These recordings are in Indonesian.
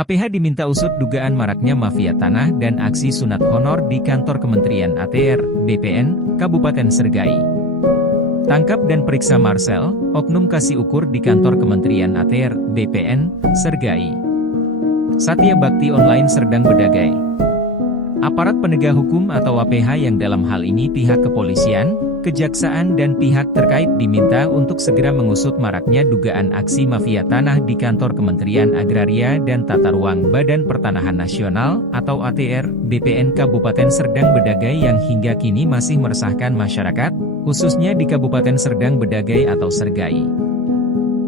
APH diminta usut dugaan maraknya mafia tanah dan aksi sunat honor di kantor Kementerian ATR, BPN, Kabupaten Srgai. Tangkap dan periksa Marcel, oknum kasih ukur di kantor Kementerian ATR, BPN, Srgai. Satya Bakti Online Serdang Bedagai. Aparat penegak hukum atau APH yang dalam hal ini pihak kepolisian, kejaksaan dan pihak terkait diminta untuk segera mengusut maraknya dugaan aksi mafia tanah di kantor Kementerian Agraria dan Tata Ruang Badan Pertanahan Nasional atau ATR, BPN Kabupaten Serdang Bedagai yang hingga kini masih meresahkan masyarakat, khususnya di Kabupaten Serdang Bedagai atau Srgai.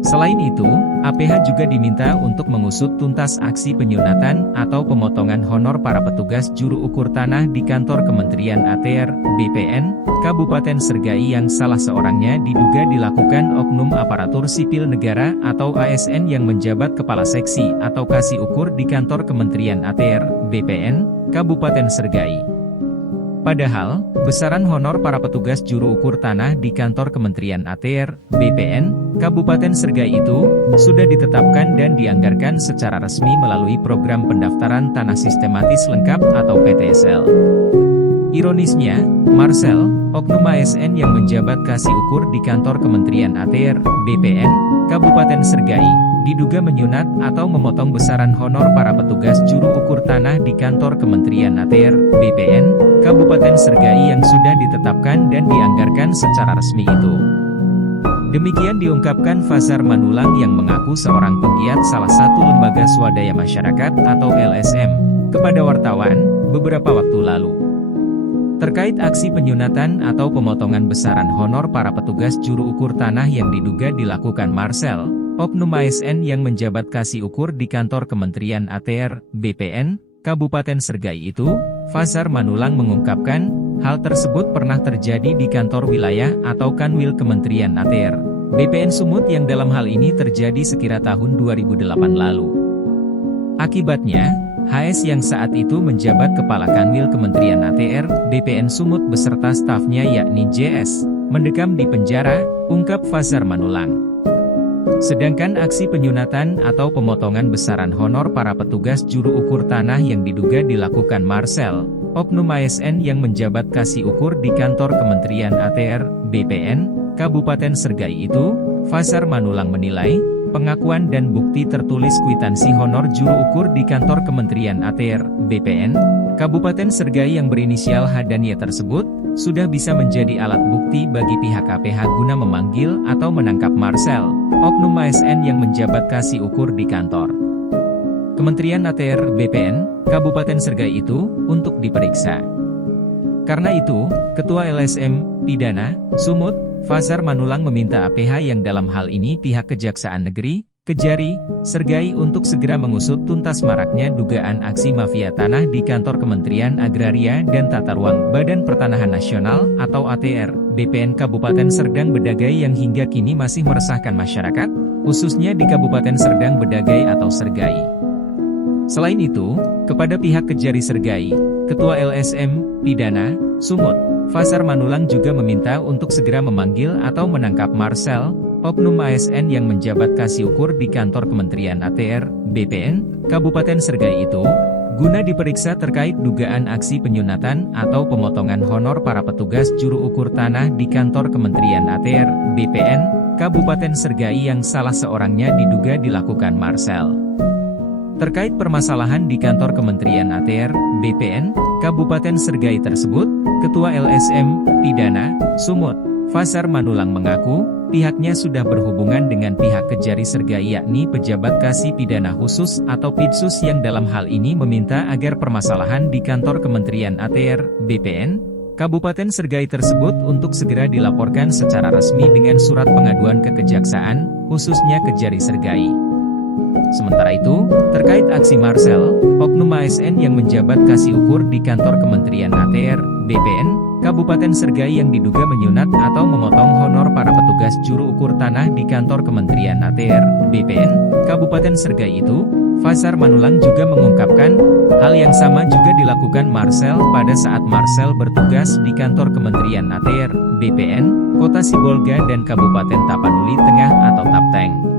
Selain itu, APH juga diminta untuk mengusut tuntas aksi penyunatan atau pemotongan honor para petugas juru ukur tanah di kantor Kementerian ATR, BPN, Kabupaten Srgai yang salah seorangnya diduga dilakukan oknum aparatur sipil negara atau ASN yang menjabat kepala seksi atau kasih ukur di kantor Kementerian ATR, BPN, Kabupaten Srgai. Padahal, besaran honor para petugas juru ukur tanah di kantor Kementerian ATR, BPN, Kabupaten Srgai itu, sudah ditetapkan dan dianggarkan secara resmi melalui Program Pendaftaran Tanah Sistematis Lengkap atau PTSL. Ironisnya, Marcel, oknum ASN yang menjabat kasih ukur di kantor Kementerian ATR, BPN, Kabupaten Srgai, diduga menyunat atau memotong besaran honor para petugas juru ukur tanah di kantor Kementerian ATR, BPN, Kabupaten Srgai yang sudah ditetapkan dan dianggarkan secara resmi itu. Demikian diungkapkan Fazar Manulang yang mengaku seorang penggiat salah satu lembaga swadaya masyarakat atau LSM, kepada wartawan, beberapa waktu lalu. Terkait aksi penyunatan atau pemotongan besaran honor para petugas juru ukur tanah yang diduga dilakukan Marcel, oknum ASN yang menjabat kasih ukur di kantor Kementerian ATR, BPN, Kabupaten Srgai itu, Fazar Manulang mengungkapkan, hal tersebut pernah terjadi di kantor wilayah atau Kanwil Kementerian ATR, BPN Sumut yang dalam hal ini terjadi sekira tahun 2008 lalu. Akibatnya, HS yang saat itu menjabat Kepala Kanwil Kementerian ATR, BPN Sumut beserta stafnya yakni JS, mendekam di penjara, ungkap Fazar Manulang. Sedangkan aksi penyunatan atau pemotongan besaran honor para petugas juru ukur tanah yang diduga dilakukan Marcel, oknum ASN yang menjabat kasih ukur di kantor Kementerian ATR, BPN, Kabupaten Srgai itu, Fazar Manulang menilai, pengakuan dan bukti tertulis kwitansi honor juru ukur di kantor Kementerian ATR, BPN, Kabupaten Srgai yang berinisial H dan Y tersebut, sudah bisa menjadi alat bukti bagi pihak APH guna memanggil atau menangkap Marcel, oknum ASN yang menjabat kasih ukur di kantor Kementerian ATR, BPN, Kabupaten Srgai itu, untuk diperiksa. Karena itu, Ketua LSM, Pidana, Sumut, Fazar Manulang meminta APH yang dalam hal ini pihak Kejaksaan Negeri, Kejari, Srgai untuk segera mengusut tuntas maraknya dugaan aksi mafia tanah di kantor Kementerian Agraria dan Tata Ruang Badan Pertanahan Nasional atau ATR, BPN Kabupaten Serdang Bedagai yang hingga kini masih meresahkan masyarakat, khususnya di Kabupaten Serdang Bedagai atau Srgai. Selain itu, kepada pihak Kejari Srgai, Ketua LSM, Pidana, Sumut, Fazar Manulang juga meminta untuk segera memanggil atau menangkap Marcel, oknum ASN yang menjabat kasih ukur di kantor Kementerian ATR, BPN, Kabupaten Srgai itu, guna diperiksa terkait dugaan aksi penyunatan atau pemotongan honor para petugas juru ukur tanah di kantor Kementerian ATR, BPN, Kabupaten Srgai yang salah seorangnya diduga dilakukan Marcel. Terkait permasalahan di kantor Kementerian ATR, BPN, Kabupaten Srgai tersebut, Ketua LSM, Pidana, Sumut, Fazar Manulang mengaku, pihaknya sudah berhubungan dengan pihak Kejari Srgai yakni Pejabat Kasih Pidana Khusus atau Pidsus yang dalam hal ini meminta agar permasalahan di kantor Kementerian ATR, BPN, Kabupaten Srgai tersebut untuk segera dilaporkan secara resmi dengan surat pengaduan ke Kejaksaan, khususnya Kejari Srgai. Sementara itu, terkait aksi Marcel, oknum ASN yang menjabat kasih ukur di kantor Kementerian ATR, BPN, Kabupaten Srgai yang diduga menyunat atau memotong honor para petugas juru ukur tanah di kantor Kementerian ATR, BPN, Kabupaten Srgai itu, Fazar Manulang juga mengungkapkan, hal yang sama juga dilakukan Marcel pada saat Marcel bertugas di kantor Kementerian ATR, BPN, Kota Sibolga dan Kabupaten Tapanuli Tengah atau Tapteng.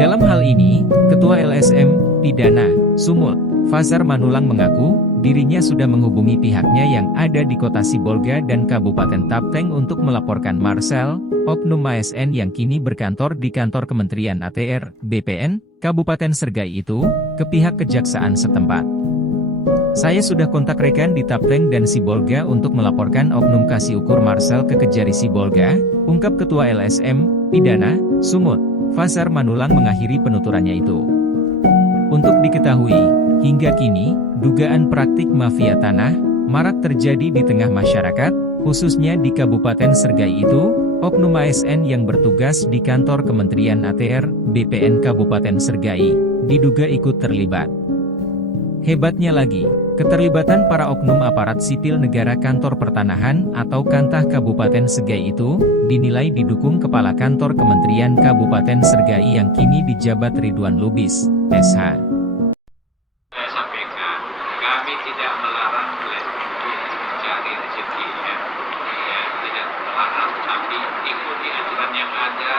Dalam hal ini, Ketua LSM, Pidana, Sumut. Fazar Manulang mengaku, dirinya sudah menghubungi pihaknya yang ada di Kota Sibolga dan Kabupaten Tapteng untuk melaporkan Marcel, oknum ASN yang kini berkantor di kantor Kementerian ATR, BPN, Kabupaten Sergai itu, ke pihak kejaksaan setempat. Saya sudah kontak rekan di Tapteng dan Sibolga untuk melaporkan oknum kasih ukur Marcel ke Kejari Sibolga, ungkap Ketua LSM, Pidana, Sumut. Fazar Manulang mengakhiri penuturannya itu. Untuk diketahui, hingga kini, dugaan praktik mafia tanah, marak terjadi di tengah masyarakat, khususnya di Kabupaten Sergai itu, oknum ASN yang bertugas di kantor Kementerian ATR, BPN Kabupaten Sergai, diduga ikut terlibat. Hebatnya lagi, keterlibatan para oknum aparat sipil negara kantor pertanahan atau Kantah Kabupaten Sergai itu, dinilai didukung Kepala Kantor Kementerian Kabupaten Sergai yang kini dijabat Ridwan Lubis, SH. Saya sampaikan, kami tidak melarang untuk mencari rezeki, ya, tidak melarang, tapi ikuti aturan yang ada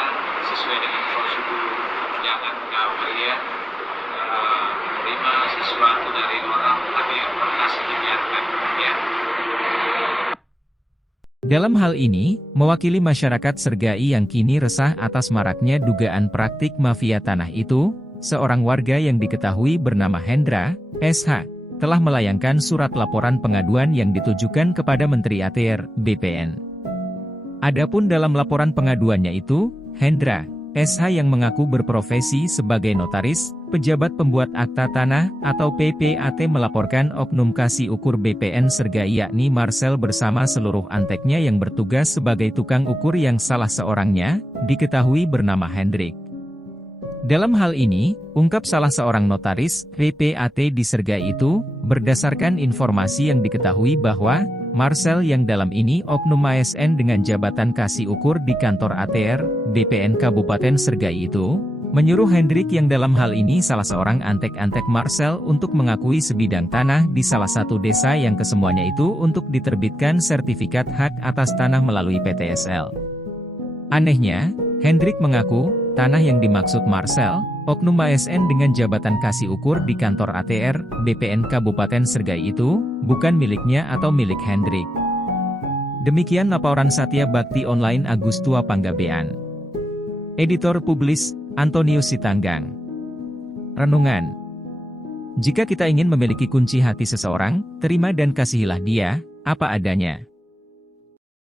sesuai dengan prosedur, jangan kau menerima sesuatu dari orang tapi yang berkas dibiarkan, ya. Dalam hal ini, mewakili masyarakat Sergai yang kini resah atas maraknya dugaan praktik mafia tanah itu, seorang warga yang diketahui bernama Hendra, SH, telah melayangkan surat laporan pengaduan yang ditujukan kepada Menteri ATR, BPN. Adapun dalam laporan pengaduannya itu, Hendra, SH yang mengaku berprofesi sebagai notaris, pejabat pembuat akta tanah, atau PPAT melaporkan oknum kasih ukur BPN Sergai yakni Marcel bersama seluruh anteknya yang bertugas sebagai tukang ukur yang salah seorangnya, diketahui bernama Hendrik. Dalam hal ini, ungkap salah seorang notaris, PPAT di Sergai itu, berdasarkan informasi yang diketahui bahwa, Marcel yang dalam ini oknum ASN dengan jabatan kasih ukur di kantor ATR, BPN Kabupaten Sergai itu, menyuruh Hendrik yang dalam hal ini salah seorang antek-antek Marcel untuk mengakui sebidang tanah di salah satu desa yang kesemuanya itu untuk diterbitkan sertifikat hak atas tanah melalui PTSL. Anehnya, Hendrik mengaku, tanah yang dimaksud Marcel, oknum ASN dengan jabatan kasih ukur di kantor ATR, BPN Kabupaten Sergai itu, bukan miliknya atau milik Hendrik. Demikian laporan Satya Bakti Online Agustua Panggabean. Editor Publis, Antonius Sitanggang. Renungan. Jika kita ingin memiliki kunci hati seseorang, terima dan kasihilah dia, apa adanya.